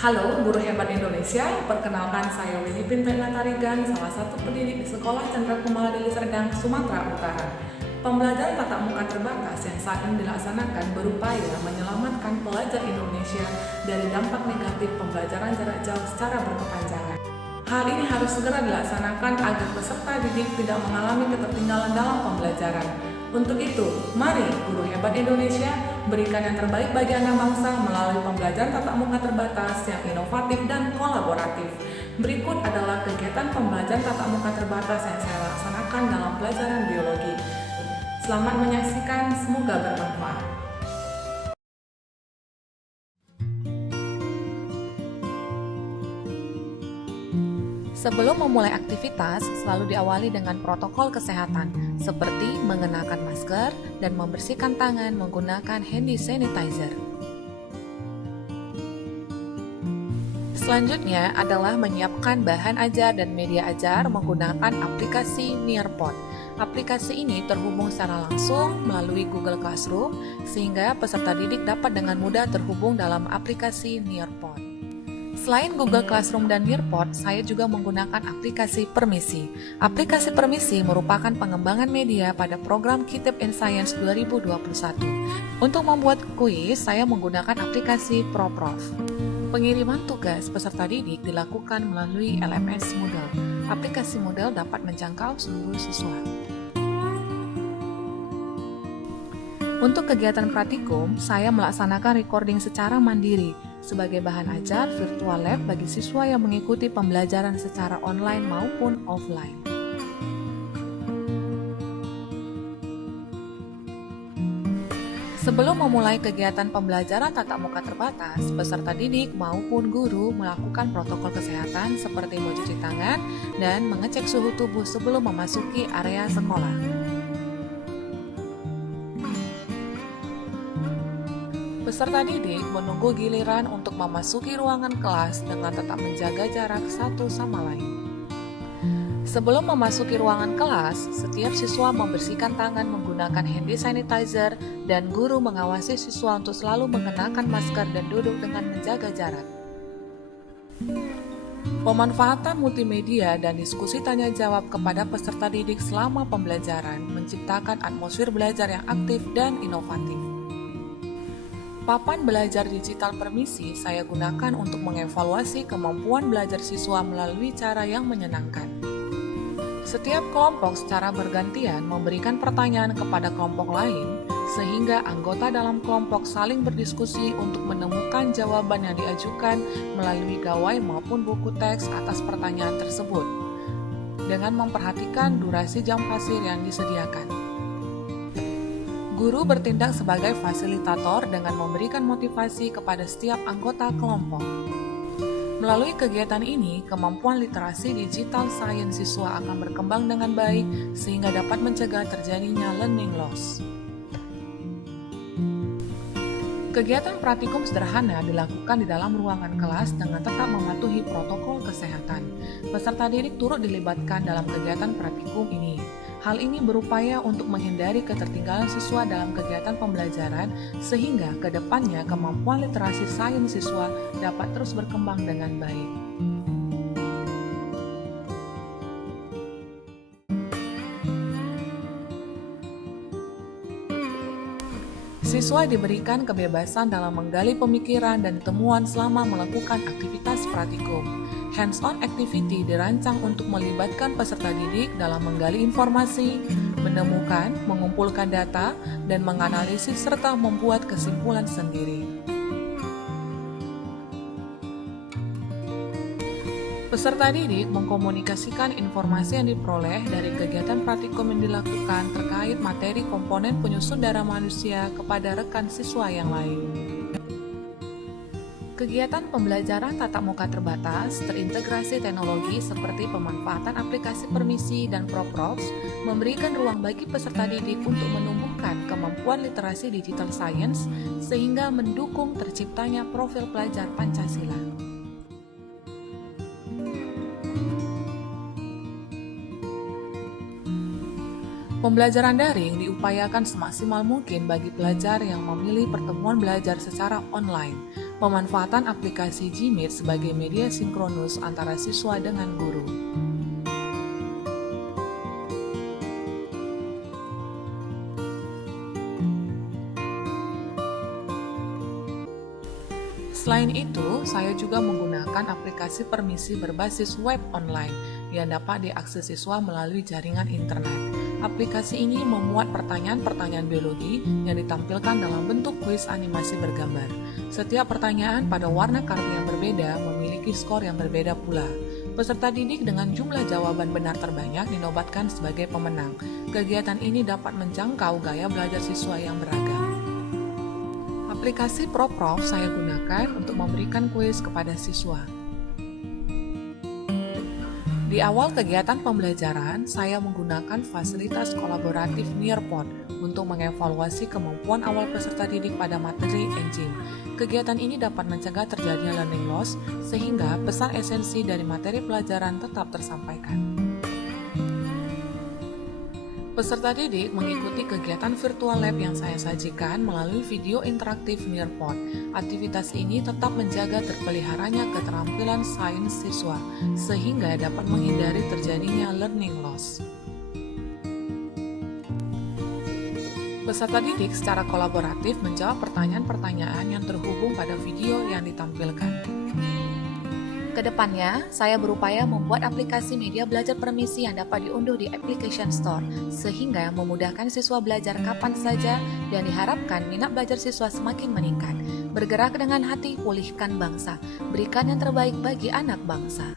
Halo guru hebat Indonesia, perkenalkan saya Winnie Pintena Tarigan, salah satu pendidik di Sekolah Chandra Kumala Deli Serdang, Sumatera Utara. Pembelajaran tatap muka terbatas yang saat ini dilaksanakan berupaya menyelamatkan pelajar Indonesia dari dampak negatif pembelajaran jarak jauh secara berkepanjangan. Hal ini harus segera dilaksanakan agar peserta didik tidak mengalami ketertinggalan dalam pembelajaran. Untuk itu, mari guru hebat Indonesia berikan yang terbaik bagi anak bangsa melalui pembelajaran tatap muka terbatas yang inovatif dan kolaboratif. Berikut adalah kegiatan pembelajaran tatap muka terbatas yang saya laksanakan dalam pelajaran biologi. Selamat menyaksikan, semoga bermanfaat. Sebelum memulai aktivitas, selalu diawali dengan protokol kesehatan, seperti mengenakan masker dan membersihkan tangan menggunakan hand sanitizer. Selanjutnya adalah menyiapkan bahan ajar dan media ajar menggunakan aplikasi Nearpod. Aplikasi ini terhubung secara langsung melalui Google Classroom, sehingga peserta didik dapat dengan mudah terhubung dalam aplikasi Nearpod. Selain Google Classroom dan Nearpod, saya juga menggunakan aplikasi Permisi. Aplikasi Permisi merupakan pengembangan media pada program Kitab in Science 2021. Untuk membuat kuis, saya menggunakan aplikasi ProProf. Pengiriman tugas peserta didik dilakukan melalui LMS Moodle. Aplikasi Moodle dapat menjangkau seluruh siswa. Untuk kegiatan praktikum, saya melaksanakan recording secara mandiri sebagai bahan ajar virtual lab bagi siswa yang mengikuti pembelajaran secara online maupun offline. Sebelum memulai kegiatan pembelajaran tatap muka terbatas, peserta didik maupun guru melakukan protokol kesehatan seperti mencuci tangan dan mengecek suhu tubuh sebelum memasuki area sekolah. Peserta didik menunggu giliran untuk memasuki ruangan kelas dengan tetap menjaga jarak satu sama lain. Sebelum memasuki ruangan kelas, setiap siswa membersihkan tangan menggunakan hand sanitizer dan guru mengawasi siswa untuk selalu mengenakan masker dan duduk dengan menjaga jarak. Pemanfaatan multimedia dan diskusi tanya jawab kepada peserta didik selama pembelajaran menciptakan atmosfer belajar yang aktif dan inovatif. Papan belajar digital Permisi saya gunakan untuk mengevaluasi kemampuan belajar siswa melalui cara yang menyenangkan. Setiap kelompok secara bergantian memberikan pertanyaan kepada kelompok lain, sehingga anggota dalam kelompok saling berdiskusi untuk menemukan jawaban yang diajukan melalui gawai maupun buku teks atas pertanyaan tersebut, dengan memperhatikan durasi jam pasir yang disediakan. Guru bertindak sebagai fasilitator dengan memberikan motivasi kepada setiap anggota kelompok. Melalui kegiatan ini, kemampuan literasi digital sains siswa akan berkembang dengan baik sehingga dapat mencegah terjadinya learning loss. Kegiatan praktikum sederhana dilakukan di dalam ruangan kelas dengan tetap mematuhi protokol kesehatan. Peserta didik turut dilibatkan dalam kegiatan praktikum ini. Hal ini berupaya untuk menghindari ketertinggalan siswa dalam kegiatan pembelajaran sehingga ke depannya kemampuan literasi sains siswa dapat terus berkembang dengan baik. Siswa diberikan kebebasan dalam menggali pemikiran dan temuan selama melakukan aktivitas praktikum. Hands-on activity dirancang untuk melibatkan peserta didik dalam menggali informasi, menemukan, mengumpulkan data, dan menganalisis serta membuat kesimpulan sendiri. Peserta didik mengkomunikasikan informasi yang diperoleh dari kegiatan praktikum yang dilakukan terkait materi komponen penyusun darah manusia kepada rekan siswa yang lain. Kegiatan pembelajaran tatap muka terbatas terintegrasi teknologi seperti pemanfaatan aplikasi Permisi dan ProProf memberikan ruang bagi peserta didik untuk menumbuhkan kemampuan literasi digital science sehingga mendukung terciptanya profil pelajar Pancasila. Pembelajaran daring diupayakan semaksimal mungkin bagi pelajar yang memilih pertemuan belajar secara online. Pemanfaatan aplikasi Gmeet sebagai media sinkronus antara siswa dengan guru. Selain itu, saya juga menggunakan aplikasi permisi berbasis web online yang dapat diakses siswa melalui jaringan internet. Aplikasi ini memuat pertanyaan-pertanyaan biologi yang ditampilkan dalam bentuk kuis animasi bergambar. Setiap pertanyaan pada warna kartu yang berbeda memiliki skor yang berbeda pula. Peserta didik dengan jumlah jawaban benar terbanyak dinobatkan sebagai pemenang. Kegiatan ini dapat menjangkau gaya belajar siswa yang beragam. Aplikasi ProProf saya gunakan untuk memberikan kuis kepada siswa. Di awal kegiatan pembelajaran, saya menggunakan fasilitas kolaboratif Nearpod untuk mengevaluasi kemampuan awal peserta didik pada materi engine. Kegiatan ini dapat mencegah terjadinya learning loss, sehingga pesan esensi dari materi pelajaran tetap tersampaikan. Peserta didik mengikuti kegiatan virtual lab yang saya sajikan melalui video interaktif Nearpod. Aktivitas ini tetap menjaga terpeliharanya keterampilan sains siswa, sehingga dapat menghindari terjadinya learning loss. Peserta didik secara kolaboratif menjawab pertanyaan-pertanyaan yang terhubung pada video yang ditampilkan. Kedepannya, saya berupaya membuat aplikasi media belajar permisi yang dapat diunduh di Application Store, sehingga memudahkan siswa belajar kapan saja dan diharapkan minat belajar siswa semakin meningkat. Bergerak dengan hati, pulihkan bangsa, berikan yang terbaik bagi anak bangsa.